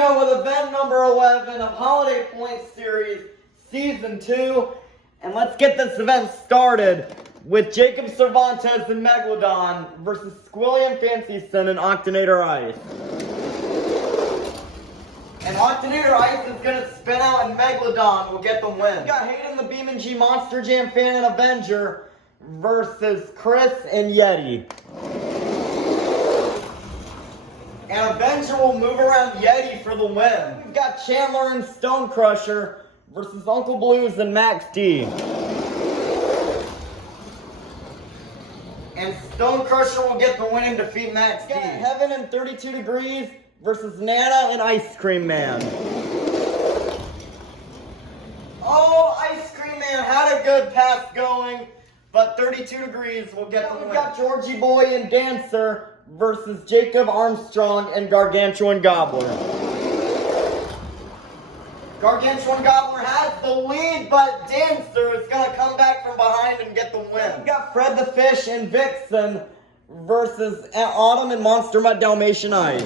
go with event number 11 of Holiday Point Series Season 2. And let's get this event started with Jacob Cervantes and Megalodon versus Squilliam Fancyson and Octonator Ice. And Octonator Ice is going to spin out and Megalodon will get the win. We got Hayden the BeamNG Monster Jam fan and Avenger versus Chris and Yeti. And Avenger will move around Yeti for the win. We've got Chandler and Stone Crusher versus Uncle Blues and Max D. And Stone Crusher will get the win and defeat Max D. Heaven and 32 Degrees versus Nana and Ice Cream Man. Oh, Ice Cream Man had a good pass going, but 32 Degrees will get the win. We've got Georgie Boy and Dancer versus Jacob Armstrong and Gargantuan Gobbler. Gargantuan Gobbler has the lead, but Dancer is going to come back from behind and get the win. We've got Fred the Fish and Vixen versus Autumn and Monster Mutt Dalmatian Ice.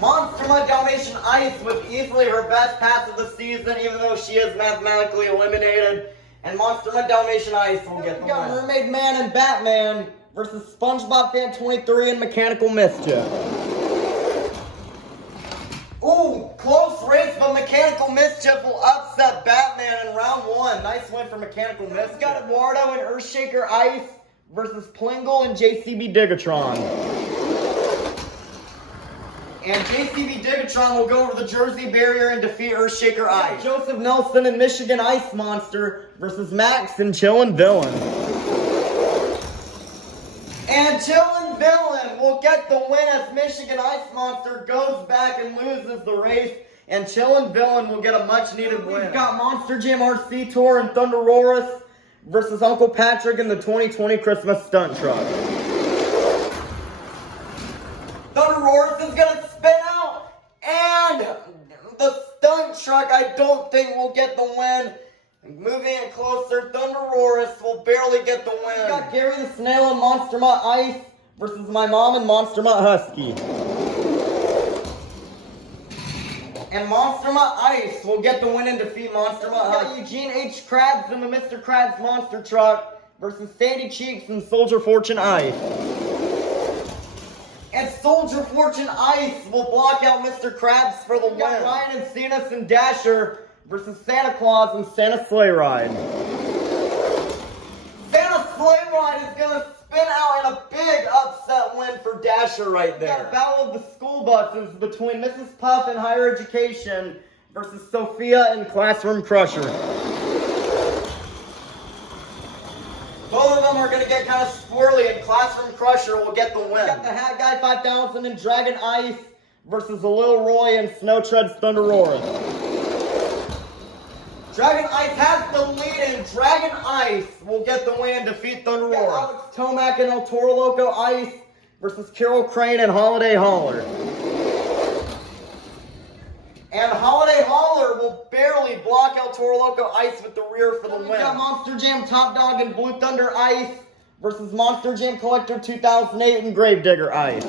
Monster Mutt Dalmatian Ice with easily her best pass of the season, even though she is mathematically eliminated. And Monster Mutt Dalmatian Ice will get the win. We've got Mermaid Man and Batman versus SpongeBob Fan 23 and Mechanical Mischief. Ooh, close race, but Mechanical Mischief will upset Batman in round 1. Nice win for Mechanical Mischief. We've got Eduardo and Earthshaker Ice versus Plingle and JCB Digatron. And JCB Digatron will go over the Jersey barrier and defeat Earthshaker Ice. Joseph Nelson and Michigan Ice Monster versus Max and Chillin' Villain. And Chillin' Villain will get the win as Michigan Ice Monster goes back and loses the race. And Chillin' Villain will get a much needed win. We've got Monster Jam RC Tour and Thunderosaurus versus Uncle Patrick in the 2020 Christmas Stunt Truck. Thunderosaurus is going to spin out, and the stunt truck I don't think will get the win. Moving it closer, Thunderosaurus will barely get the win. We got Gary the Snail and Monster Mutt Ice versus my mom and Monster Mutt Husky. And Monster Mutt Ice will get the win and defeat Monster Mutt Husky. Eugene H. Krabs in the Mr. Krabs Monster Truck versus Sandy Cheeks and Soldier Fortune Ice. And Soldier Fortune Ice will block out Mr. Krabs for the win. Ryan and Cenas and Dasher versus Santa Claus and Santa Sleigh Ride. Santa Sleigh Ride is going to spin out in a big upset win for Dasher right there. We got a battle of the school buses between Mrs. Puff and Higher Education versus Sophia and Classroom Crusher. Both of them are going to get kind of squirrely, and Classroom Crusher will get the win. We got the Hat Guy 5000 and Dragon Ice versus Lil Roy and Snow Treads Thunderosaurus. Dragon Ice has the lead, and Dragon Ice will get the win and defeat Thunderosaurus. Alex Tomac and El Toro Loco Ice versus Carol Crane and Holiday Holler. And Holiday Holler will barely block El Toro Loco Ice with the rear for the win. We got Monster Jam Top Dog and Blue Thunder Ice versus Monster Jam Collector 2008 and Gravedigger Ice.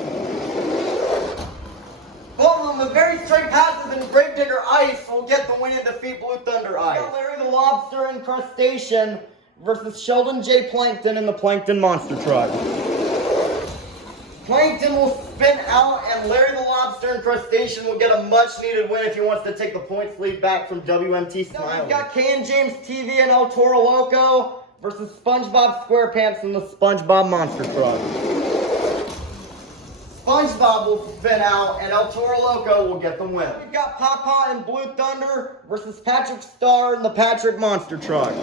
Both of them with very straight passes, and Gravedigger Ice will get the win and defeat Blue Thunder Ice. We got Larry the Lobster and Crustacean versus Sheldon J. Plankton in the Plankton Monster Truck. Plankton will spin out, and Larry the Lobster and Crustacean will get a much-needed win if he wants to take the points lead back from WMT Smiley. We've got Can James TV and El Toro Loco versus SpongeBob SquarePants in the SpongeBob Monster Truck. SpongeBob will spin out, and El Toro Loco will get the win. We've got Papa and Blue Thunder versus Patrick Star in the Patrick Monster Truck.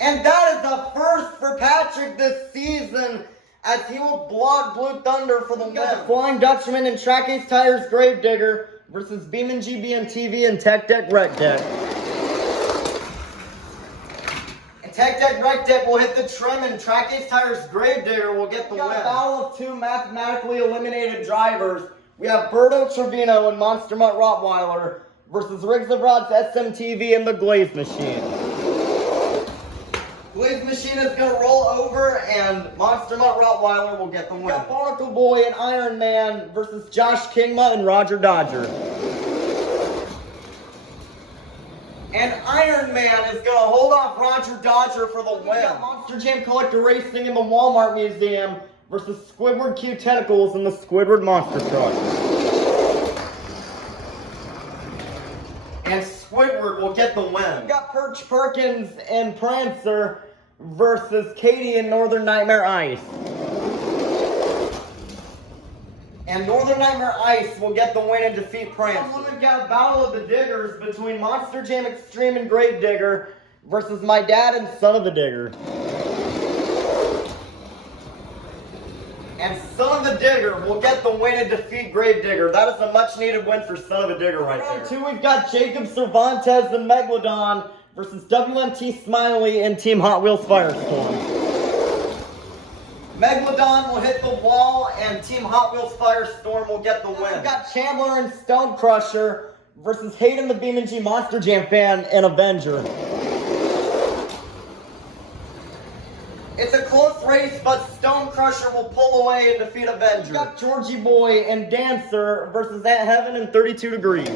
And that is the first for Patrick this season, as he will block Blue Thunder for the win. The Flying Dutchman and Track Ace Tires Gravedigger versus BeamNG BMTV and Tech Deck Rec Deck. And Tech Deck Rec Deck will hit the trim, and Track Ace Tires Gravedigger will get the win. A battle of two mathematically eliminated drivers. We have Berto Trevino and Monster Mutt Rottweiler versus Riggs of Rods SMTV and the Glaze Machine. Glaze Machine is going to roll over, and Monster Mutt Rottweiler will get the win. Got Barnacle Boy and Iron Man versus Josh Kingma and Roger Dodger. And Iron Man is going to hold off Roger Dodger for the win. We got Monster Jam Collector Racing in the Walmart Museum versus Squidward Q Tentacles in the Squidward Monster Truck. And Squidward will get the win. We got Perch Perkins and Prancer versus Katie and Northern Nightmare Ice. And Northern Nightmare Ice will get the win and defeat Prancer. We've got a battle of the Diggers between Monster Jam Extreme and Grave Digger versus my dad and Son of the Digger. And Son of the Digger will get the win and defeat Grave Digger. That is a much needed win for Son of a Digger right there. Round 2, we've got Jacob Cervantes and Megalodon versus WMT Smiley and Team Hot Wheels Firestorm. Megalodon will hit the wall and Team Hot Wheels Firestorm will get the win. We've got Chandler and Stone Crusher versus Hayden the BeamNG Monster Jam fan and Avenger. It's a close race, but Stone Crusher will pull away and defeat Avenger. We've got Georgie Boy and Dancer versus Aunt Heaven and 32 Degrees.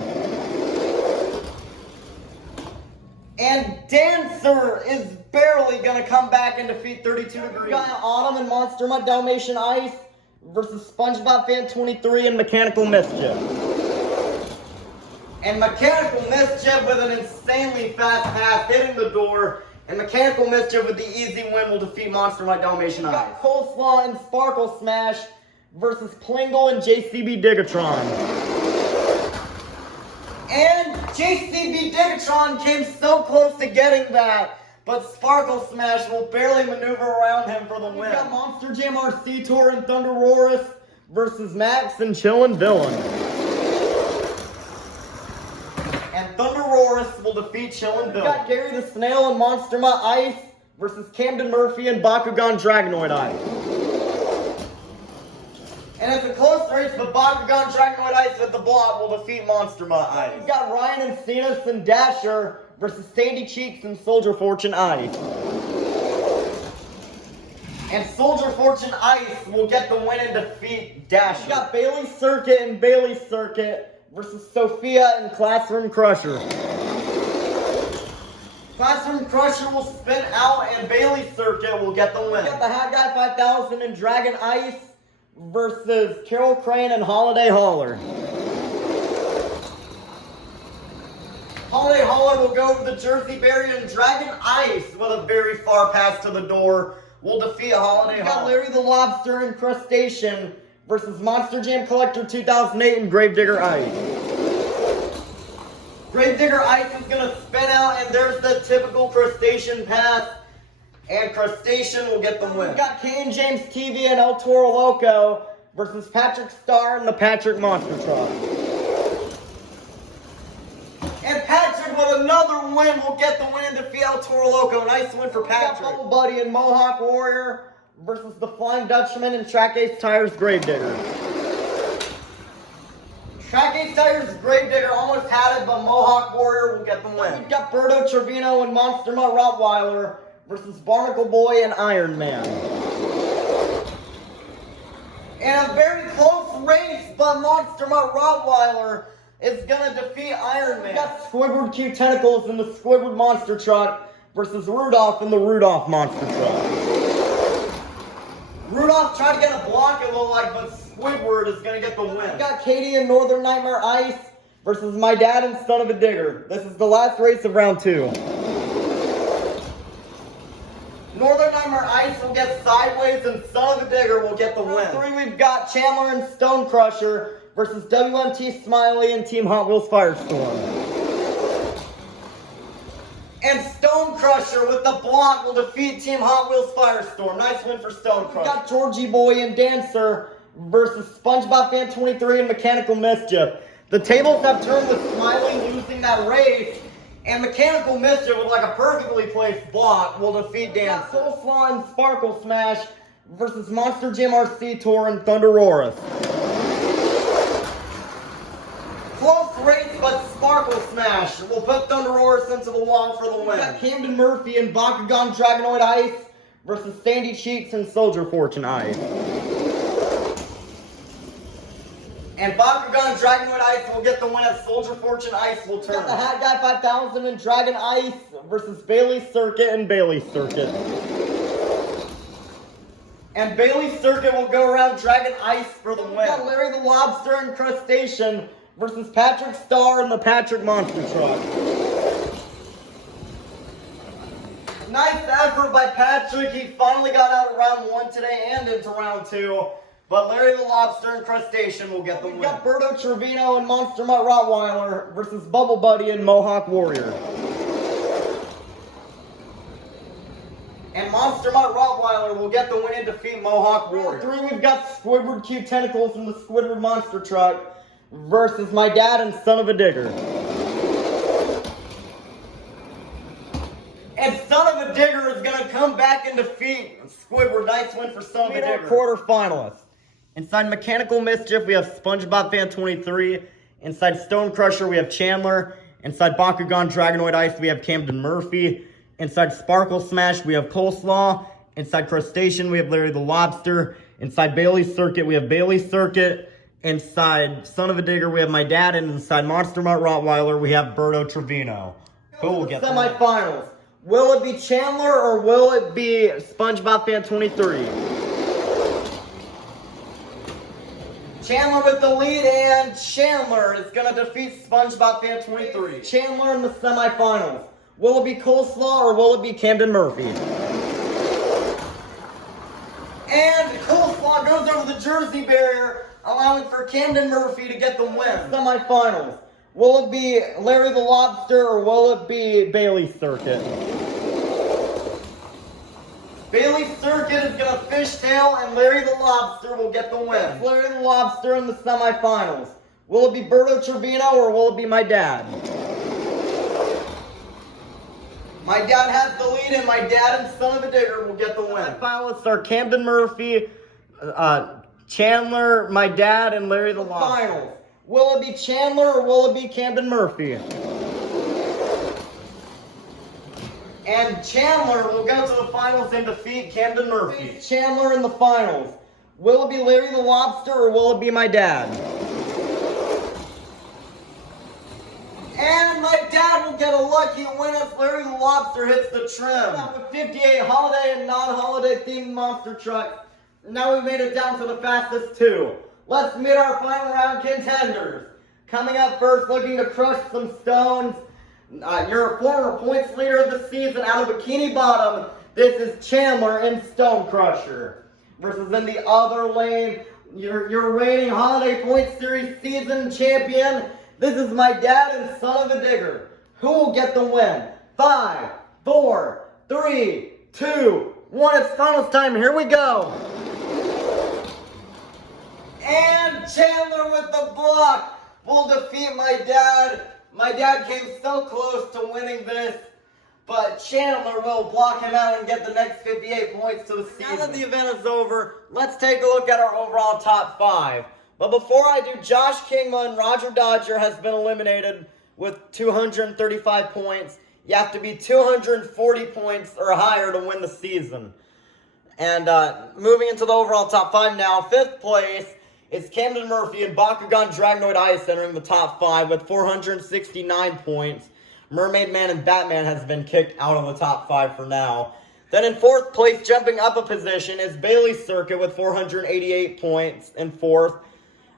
And Dancer is barely going to come back and defeat 32 Degrees. We got Autumn and Monster Mutt Dalmatian Ice versus SpongeBob Fan 23 and Mechanical Mischief. And Mechanical Mischief with an insanely fast pass hitting the door. And Mechanical Mischief with the easy win will defeat Monster Mutt Dalmatian Ice. We got Coleslaw and Sparkle Smash versus Plingle and JCB Digatron. And JCB Digatron came so close to getting that, but Sparkle Smash will barely maneuver around him for the win. We got Monster Jam RC Tour and Thunderoris versus Max and Chillin' Villain. And Thunderoris will defeat Chillin' Villain. We got Gary the Snail and Monster Mutt Ice versus Camden Murphy and Bakugan Dragonoid Ice. And it's a close race, but Bakugan Dragonoid Ice with the block will defeat Monster Mutt Ice. We've got Ryan and Cenas and Dasher versus Sandy Cheeks and Soldier Fortune Ice. And Soldier Fortune Ice will get the win and defeat Dasher. We've got Bailey Circuit and Bailey Circuit versus Sophia and Classroom Crusher. Classroom Crusher will spin out and Bailey Circuit will get the win. We got the Hat Guy 5000 and Dragon Ice versus Carol Crane and Holiday Hauler. Holiday Hauler will go over the Jersey Barrier, and Dragon Ice with a very far pass to the door will defeat Holiday Hauler. We got Larry the Lobster and Crustacean versus Monster Jam Collector 2008 and Grave Digger Ice. Grave Digger Ice is going to spin out, and there's the typical Crustacean pass. And Crustacean will get the win. We've got Kane James TV and El Toro Loco versus Patrick Starr and the Patrick Monster Truck. And Patrick with another win will get the win and defeat El Toro Loco. Nice win for Patrick. We got Bubble Buddy and Mohawk Warrior versus the Flying Dutchman and Track Ace Tires Grave Digger. Track Ace Tires Grave Digger almost had it, but Mohawk Warrior will get the win. We've got Berto Trevino and Monster Mutt Rottweiler versus Barnacle Boy and Iron Man. And a very close race, but Monster Mutt Rottweiler is going to defeat Iron Man. We got Squidward Q Tentacles in the Squidward Monster Truck versus Rudolph in the Rudolph Monster Truck. Rudolph tried to get a block, it looked like, but Squidward is going to get the win. We got Katie and Northern Nightmare Ice versus my dad and Son of a Digger. This is the last race of round 2. Northern Nightmare Ice will get sideways and Son of a Digger will get the win. Round 3, we've got Chandler and Stone Crusher versus WMT Smiley and Team Hot Wheels Firestorm. And Stone Crusher with the block will defeat Team Hot Wheels Firestorm. Nice win for Stone Crusher. We've got Georgie Boy and Dancer versus SpongeBob Fan 23 and Mechanical Mischief. The tables have turned with Smiley losing that race. And Mechanical Mischief with like a perfectly placed block will defeat Dancer. Soulslaw and Sparkle Smash versus Monster Jam RC Tour and Thunderoris. Close race, but Sparkle Smash. We'll put Thunder Roars into the wall for the win. We got Camden Murphy and Bakugan Dragonoid Ice versus Sandy Cheeks and Soldier Fortune Ice. And Bakugan Dragonoid Ice will get the win as Soldier Fortune Ice will turn. We got the Hat Guy 5000 and Dragon Ice versus Bailey Circuit and Bailey Circuit. And Bailey Circuit will go around Dragon Ice for the win. We got Larry the Lobster and Crustacean versus Patrick Star and the Patrick Monster Truck. Nice effort by Patrick. He finally got out of round 1 today and into round 2. But Larry the Lobster and Crustacean will get the win. We got Berto Trevino and Monster Mutt Rottweiler versus Bubble Buddy and Mohawk Warrior. And Monster Mutt Rottweiler will get the win and defeat Mohawk Warrior. 3, we've got Squidward Cube Tentacles from the Squidward Monster Truck versus My Dad and Son of a Digger. And Son of a Digger is going to come back and defeat Squidward. Nice win for Son of a Digger. Quarterfinalists. Inside Mechanical Mischief, we have SpongeBob Fan 23. Inside Stone Crusher, we have Chandler. Inside Bakugan Dragonoid Ice, we have Camden Murphy. Inside Sparkle Smash, we have Coleslaw. Inside Crustacean, we have Larry the Lobster. Inside Bailey Circuit, we have Bailey Circuit. Inside Son of a Digger, we have My Dad. And inside Monster Mutt Rottweiler, we have Berto Trevino. Who will get the semifinals? Will it be Chandler or will it be SpongeBob Fan 23? Chandler with the lead, and Chandler is going to defeat SpongeBob Fan 23. Chandler in the semifinals. Will it be Coleslaw or will it be Camden Murphy? And Coleslaw goes over the Jersey barrier, allowing for Camden Murphy to get the win. Semifinals. Will it be Larry the Lobster or will it be Bailey Circuit? Bailey Circuit is going to fishtail, and Larry the Lobster will get the win. Larry the Lobster in the semifinals. Will it be Berto Trevino or will it be My Dad? My Dad has the lead, and My Dad and Son of a Digger will get the win. Finalists are Camden Murphy, Chandler, My Dad, and Larry the Lobster. Finals. Will it be Chandler or will it be Camden Murphy? And Chandler will go to the finals and defeat Camden Murphy. Chandler in the finals. Will it be Larry the Lobster or will it be My Dad? And My Dad will get a lucky win as Larry the Lobster hits the trim. With 58 holiday and non-holiday themed monster trucks. Now we've made it down to the fastest 2. Let's meet our final round contenders. Coming up first, looking to crush some stones. Your former points leader of the season out of Bikini Bottom. This is Chandler in Stone Crusher. Versus in the other lane, your reigning Holiday Point Series season champion. This is My Dad and Son of a Digger. Who will get the win? 5, 4, 3, 2, 1. It's finals time. Here we go. And Chandler with the block will defeat My Dad. My Dad came so close to winning this, but Chandler will block him out and get the next 58 points to the season. Now that the event is over, let's take a look at our overall top 5. But before I do, Josh Kingma and Roger Dodger has been eliminated with 235 points. You have to be 240 points or higher to win the season. And moving into the overall top 5 now, 5th place is Camden Murphy and Bakugan Dragonoid Ice entering the top 5 with 469 points. Mermaid Man and Batman has been kicked out of the top 5 for now. Then in 4th place, jumping up a position, is Bailey Circuit with 488 points in 4th.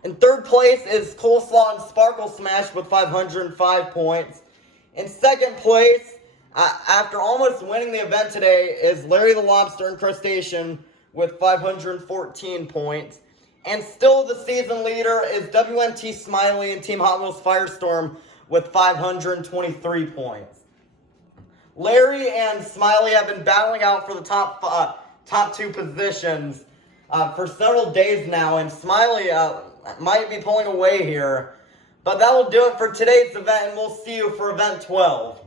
In 3rd place is Coleslaw and Sparkle Smash with 505 points. In 2nd place, after almost winning the event today, is Larry the Lobster and Crustacean with 514 points. And still the season leader is WMT Smiley and Team Hot Wheels Firestorm with 523 points. Larry and Smiley have been battling out for the top 2 positions for several days now, and Smiley might be pulling away here. But that will do it for today's event, and we'll see you for event 12.